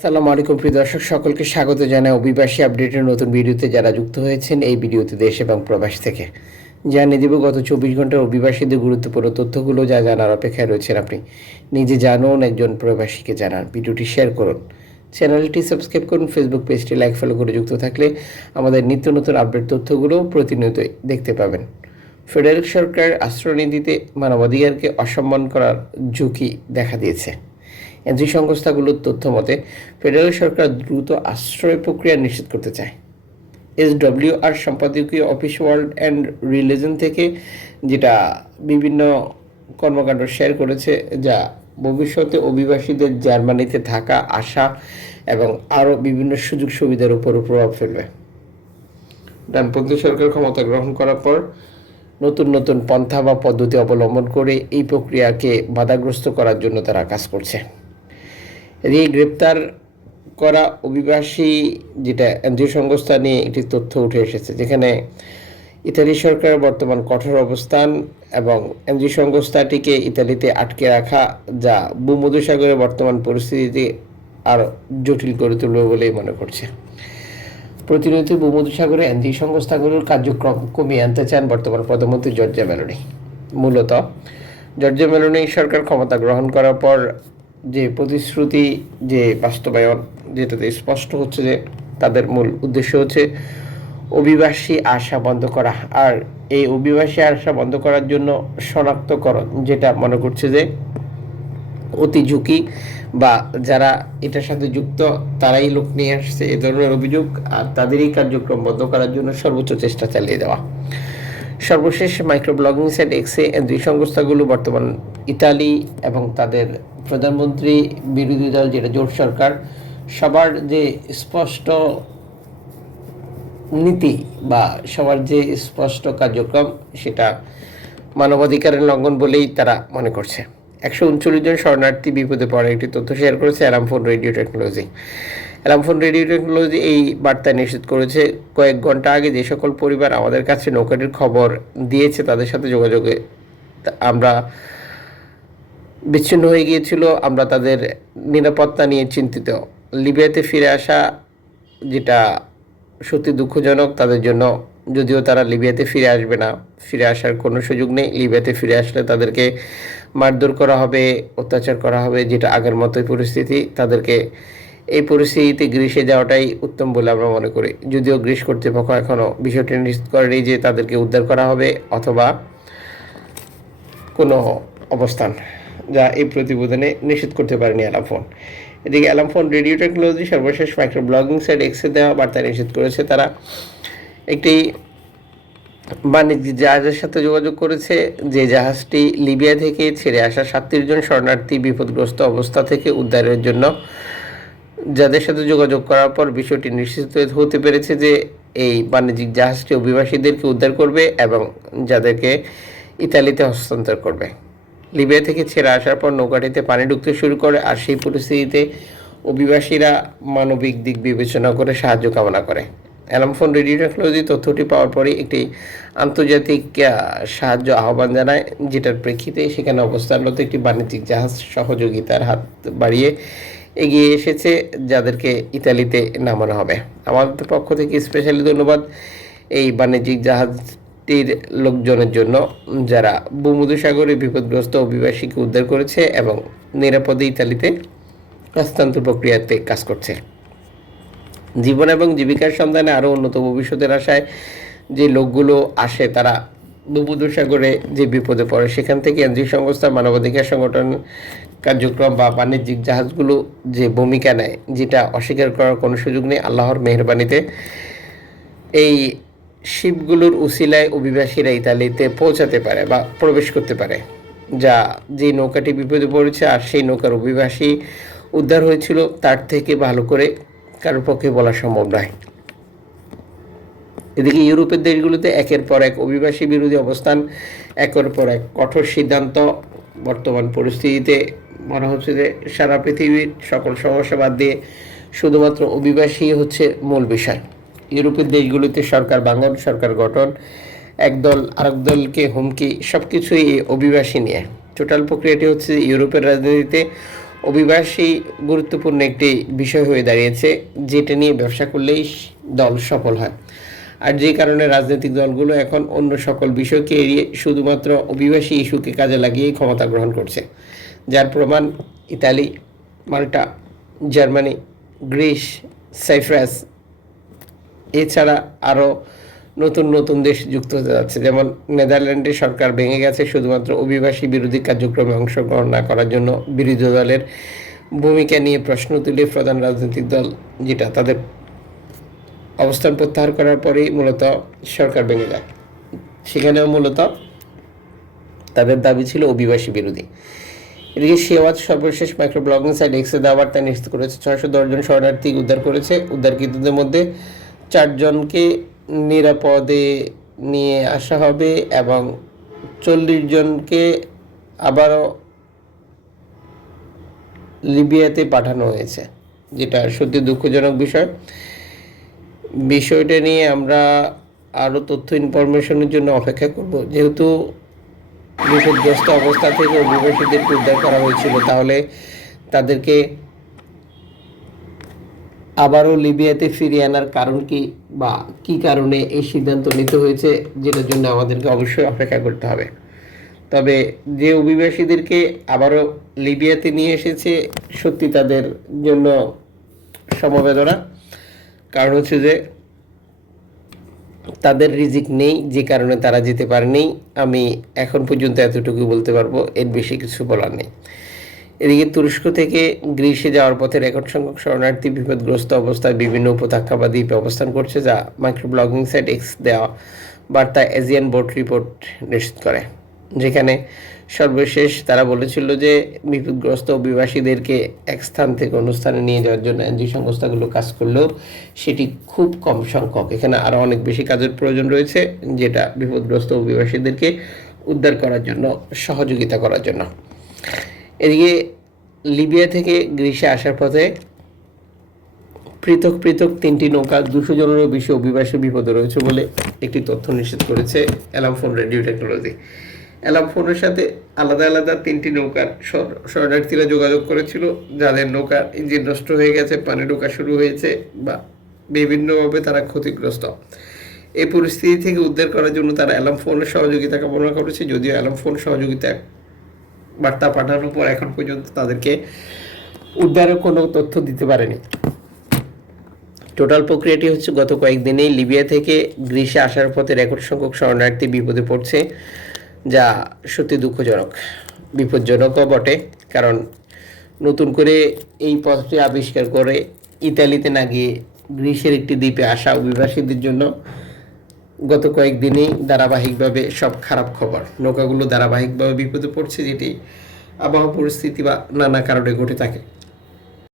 আসসালামু আলাইকুম প্রিয় দর্শক, সকলকে স্বাগত জানাই অভিবাসী আপডেটের নতুন ভিডিওতে। যারা যুক্ত হয়েছেন এই ভিডিওতে দেশ এবং প্রবাস থেকে জানিয়ে দেব গত 24 ঘন্টার অভিবাসীদের গুরুত্বপূর্ণ তথ্যগুলো যা জানার অপেক্ষায় রয়েছেন। আপনি নিজে জানুন, একজন প্রবাসীকে জানান। ভিডিওটি শেয়ার করুন, চ্যানেলটি সাবস্ক্রাইব করুন, ফেসবুক পেজটি লাইক ফলো করে যুক্ত থাকলে আমাদের নিত্য নতুন আপডেট তথ্যগুলো প্রতিনিয়তই দেখতে পাবেন। ফেডারেল সরকার আশ্রয়নীতিতে মানবাধিকারকে অসম্মান করার ঝুঁকি দেখা দিয়েছে। এনজি সংস্থাগুলোর তথ্য মতে ফেডারেল সরকার দ্রুত আশ্রয় প্রক্রিয়া নিশ্চিত করতে চায়। SWR সম্পাদকীয় অফিস ওয়ার্ল্ড অ্যান্ড রিলিজন থেকে যেটা বিভিন্ন কর্মকাণ্ড শেয়ার করেছে, যা ভবিষ্যতে অভিবাসীদের জার্মানিতে থাকা, আসা এবং আরও বিভিন্ন সুযোগ সুবিধার উপরও প্রভাব ফেলবে। ডানপন্থী সরকার ক্ষমতা গ্রহণ করার পর নতুন নতুন পন্থা বা পদ্ধতি অবলম্বন করে এই প্রক্রিয়াকে বাধাগ্রস্ত করার জন্য তারা কাজ করছে। এই গ্রেপ্তার করা অভিবাসী যেটা এনজিও সংস্থা নিয়ে একটি তথ্য উঠে এসেছে, যেখানে ইতালি সরকার বর্তমান কঠোর অবস্থান এবং এনজিও সংস্থাটিকে ইতালিতে আটকে রাখা, যা ভূমধ্যসাগরের বর্তমান পরিস্থিতি আরও জটিল করে তুলবে বলেই মনে করছে। প্রতিনিয়ত ভূমধ্যসাগরে এনজিও সংস্থাগুলোর কার্যক্রম কমিয়ে আনতে চান বর্তমান প্রধানমন্ত্রী জর্জিয়া মেলোনি। মূলত জর্জিয়া মেলোনি সরকার ক্ষমতা গ্রহণ করার পর যে প্রতিশ্রুতি, যে বাস্তবায়ন, যেটাতে স্পষ্ট হচ্ছে যে তাদের মূল উদ্দেশ্য হচ্ছে অভিবাসী আসা বন্ধ করা। আর এই অভিবাসী আসা বন্ধ করার জন্য শনাক্তকরণ, যেটা মনে করছে যে অতি ঝুঁকি বা যারা এটার সাথে যুক্ত তারাই লোক নিয়ে আসছে, এ ধরনের অভিযোগ, আর তাদেরই কার্যক্রম বন্ধ করার জন্য সর্বোচ্চ চেষ্টা চালিয়ে দেওয়া। সর্বশেষ মাইক্রো ব্লগিং সাইট এক্সে দুই সংস্থাগুলো বর্তমান ইতালি এবং তাদের প্রধানমন্ত্রী, বিরোধী দল যেটা জোট সরকার, সবার যে স্পষ্ট নীতি বা সবার যে স্পষ্ট কার্যক্রম, সেটা মানবাধিকারের লঙ্ঘন বলেই তারা মনে করছে। 139 জন শরণার্থী বিপদে পড়ে একটি তথ্য শেয়ার করেছে অ্যালামফোন রেডিও টেকনোলজি। অ্যালামফোন রেডিও টেকনোলজি এই বার্তা নিশ্চিত করেছে, কয়েক ঘন্টা আগে যে সকল পরিবার আমাদের কাছে নৌকাটির খবর দিয়েছে তাদের সাথে যোগাযোগে আমরা বিচ্ছিন্ন হয়ে গিয়েছিল। আমরা তাদের নিরাপত্তা নিয়ে চিন্তিত। লিবিয়াতে ফিরে আসা যেটা সত্যি দুঃখজনক তাদের জন্য, যদিও তারা লিবিয়াতে ফিরে আসবে না, ফিরে আসার কোনো সুযোগ নেই। লিবিয়াতে ফিরে আসলে তাদেরকে মারধর করা হবে, অত্যাচার করা হবে, যেটা আগের মতোই পরিস্থিতি। তাদেরকে এই পরিস্থিতিতে গ্রিসে যাওয়াটাই উত্তম বলে আমরা মনে করি, যদিও গ্রিস কর্তৃপক্ষ এখনও বিষয়টি নিশ্চিত করেনি যে তাদেরকে উদ্ধার করা হবে অথবা কোনো অবস্থান, যা এই প্রতিবেদনে নিশ্চিত করতে পারেনি অ্যালামফোন। এদিকে অ্যালামফোন রেডিও টেকনোলজি সর্বশেষ মাইক্রো ব্লগিং সাইট এক্সে দেওয়া বার্তা নিশ্চিত করেছে, তারা একটি বাণিজ্যিক জাহাজের সাথে যোগাযোগ করেছে, যে জাহাজটি লিবিয়া থেকে ছেড়ে আসা 37 জন শরণার্থী বিপদগ্রস্ত অবস্থা থেকে উদ্ধারের জন্য, যাদের সাথে যোগাযোগ করার পর বিষয়টি নিশ্চিত হতে পেরেছে যে এই বাণিজ্যিক জাহাজটি অভিবাসীদেরকে উদ্ধার করবে এবং যাদেরকে ইতালিতে হস্তান্তর করবে। লিবিয়া থেকে ছেড়ে আসার পর নৌকাটিতে পানি ঢুকতে শুরু করে, আর সেই পরিস্থিতিতে অভিবাসীরা মানবিক দিক বিবেচনা করে সাহায্য কামনা করে। অ্যালামফোন রেডিও টেকনোলজি তথ্যটি পাওয়ার পরই একটি আন্তর্জাতিক সাহায্য আহ্বান জানায়, যেটার প্রেক্ষিতে সেখানে অবস্থানরত একটি বাণিজ্যিক জাহাজ সহযোগিতার হাত বাড়িয়ে এগিয়ে এসেছে, যাদেরকে ইতালিতে নামানো হবে। আমাদের পক্ষ থেকে স্পেশালি ধন্যবাদ এই বাণিজ্যিক জাহাজটির লোকজনের জন্য, যারা ভূমধ্যসাগরে বিপদগ্রস্ত অভিবাসীকে উদ্ধার করেছে এবং নিরাপদে ইতালিতে হস্তান্তর প্রক্রিয়াতে কাজ করছে। জীবন এবং জীবিকার সন্ধানে আরও উন্নত ভবিষ্যতের আশায় যে লোকগুলো আসে, তারা ভূমধ্যসাগরে যে বিপদে পড়ে, সেখান থেকে এনজিও সংস্থা, মানবাধিকার সংগঠন কার্যক্রম বা বাণিজ্যিক জাহাজগুলো যে ভূমিকা নেয়, যেটা অস্বীকার করার কোনো সুযোগ নেই। আল্লাহর মেহেরবানিতে এই শিপগুলোর উসিলায় অভিবাসীরা ইতালিতে পৌঁছাতে পারে বা প্রবেশ করতে পারে, যা যে নৌকাটি বিপদে পড়েছে আর সেই নৌকার অভিবাসী উদ্ধার হয়েছিল, তার থেকে ভালো করে কারোর পক্ষে বলা সম্ভব নয়। এদিকে ইউরোপের দেশগুলোতে একের পর এক অভিবাসী বিরোধী অবস্থান, একের পর এক কঠোর সিদ্ধান্ত। বর্তমান পরিস্থিতিতে মনে হচ্ছে যে সারা পৃথিবীর সকল সমস্যা বাদ দিয়ে শুধুমাত্র অভিবাসী হচ্ছে মূল বিষয়। ইউরোপের দেশগুলোতে সরকার ভাঙন, সরকার গঠন, একদল আরেক দলকে হুমকি, সব কিছুই অভিবাসী নিয়ে। টোটাল প্রক্রিয়াটি হচ্ছে ইউরোপের রাজনীতিতে অভিবাসী গুরুত্বপূর্ণ একটি বিষয় হয়ে দাঁড়িয়েছে, যেটা নিয়ে ব্যবসা করলেই দল সফল হয়। আর যে কারণে রাজনৈতিক দলগুলো এখন অন্য সকল বিষয়কে এড়িয়ে শুধুমাত্র অভিবাসী ইস্যুকে কাজে লাগিয়েই ক্ষমতা গ্রহণ করছে, যার প্রমাণ ইতালি, মাল্টা, জার্মানি, গ্রিস, সাইপ্রাস, এছাড়া আরও নতুন নতুন দেশ যুক্ত হতে যাচ্ছে। যেমন নেদারল্যান্ডের সরকার ভেঙে গেছে শুধুমাত্র অভিবাসী বিরোধী কার্যক্রমে অংশগ্রহণ না করার জন্য বিরোধী দলের ভূমিকা নিয়ে প্রশ্ন তুলে প্রধান রাজনৈতিক দল যেটা তাদের অবস্থান প্রত্যাহার করার পরেই মূলত সরকার ভেঙে যায়। সেখানেও মূলত তাদের দাবি ছিল অভিবাসী বিরোধী। এদিকে শেওয়াজ সর্বশেষ মাইক্রো ব্লগিং সাইট এক্সে দেওয়া বার্তা নিশ্চিত করেছে 610 জন শরণার্থী উদ্ধার করেছে। উদ্ধারকৃতদের মধ্যে 4 জনকে নিরাপদে নিয়ে আসা হবে এবং 40 জনকে আবারও লিবিয়াতে পাঠানো হয়েছে, যেটা সত্যি দুঃখজনক বিষয়। বিষয়টা নিয়ে আমরা আরও তথ্য ইনফরমেশনের জন্য অপেক্ষা করব। যেহেতু বিপদগ্রস্ত অবস্থা থেকে অভিবাসীদেরকে উদ্ধার করা হয়েছিল, তাহলে তাদেরকে আবারও লিবিয়াতে ফিরিয়ে আনার কারণ কি, বা কি কারণে এই সিদ্ধান্ত নিতে হয়েছে, যেটার জন্য আমাদেরকে অবশ্যই অপেক্ষা করতে হবে। তবে যে অভিবাসীদেরকে আবারও লিবিয়াতে নিয়ে এসেছে, সত্যি তাদের জন্য সমবেদনা। কারণ হচ্ছে যে তাদের রিজিক নেই, যে কারণে তারা যেতে পারেনি। আমি এখন পর্যন্ত এতটুকু বলতে পারবো, এর বেশি কিছু বলার নেই। এদিকে তুরস্ক থেকে গ্রিসে যাওয়ার পথে রেকর্ড সংখ্যক শরণার্থী বিপদগ্রস্ত অবস্থায় বিভিন্ন উপত্যকা দ্বীপে অবস্থান করছে, যা মাইক্রো ব্লগিং সাইট এক্স দেওয়া বার্তা এজিয়ান বোট রিপোর্ট নিশ্চিত করে। যেখানে সর্বশেষ তারা বলেছিল যে বিপদগ্রস্ত অভিবাসীদেরকে এক স্থান থেকে অন্য স্থানে নিয়ে যাওয়ার জন্য এনজিও সংস্থাগুলো কাজ করলেও সেটি খুব কম সংখ্যক। এখানে আরও অনেক বেশি কাজের প্রয়োজন রয়েছে, যেটা বিপদগ্রস্ত অভিবাসীদেরকে উদ্ধার করার জন্য, সহযোগিতা করার জন্য। এদিকে লিবিয়া থেকে গ্রিসে আসার পথে পৃথক পৃথক 3টি নৌকা 200 জনেরও বেশি অভিবাসী বিপদে রয়েছে বলে একটি তথ্য নিশ্চিত করেছে alarm phone radio technology. Alarm ফোনের সাথে আলাদা আলাদা 3টি নৌকার শরণার্থীরা যোগাযোগ করেছিল, যাদের নৌকার ইঞ্জিন নষ্ট হয়ে গেছে, পানি ঢোকা শুরু হয়েছে বা বিভিন্নভাবে তারা ক্ষতিগ্রস্ত। এই পরিস্থিতি থেকে উদ্ধার করার জন্য তারা অ্যালার্ম ফোনের সহযোগিতা কামনা করেছে। যদিও অ্যালার্ম ফোন সহযোগিতা বার্তা পাঠানোর পর এখন পর্যন্ত তাদেরকে উদ্ধারের কোনো তথ্য দিতে পারেনি। টোটাল প্রক্রিয়াটি হচ্ছে গত কয়েকদিনেই লিবিয়া থেকে গ্রিসে আসার পথে রেকর্ড সংখ্যক শরণার্থী বিপদে পড়ছে, যা সত্যি দুঃখজনক, বিপজ্জনকও বটে। কারণ নতুন করে এই পথটি আবিষ্কার করে ইতালিতে না গিয়ে গ্রিসের একটি দ্বীপে আসা অভিবাসীদের জন্য গত কয়েকদিনেই ধারাবাহিকভাবে সব খারাপ খবর। নৌকাগুলো ধারাবাহিকভাবে বিপদে পড়ছে, যেটি আবহাওয়া পরিস্থিতি বা নানা কারণে ঘটে থাকে।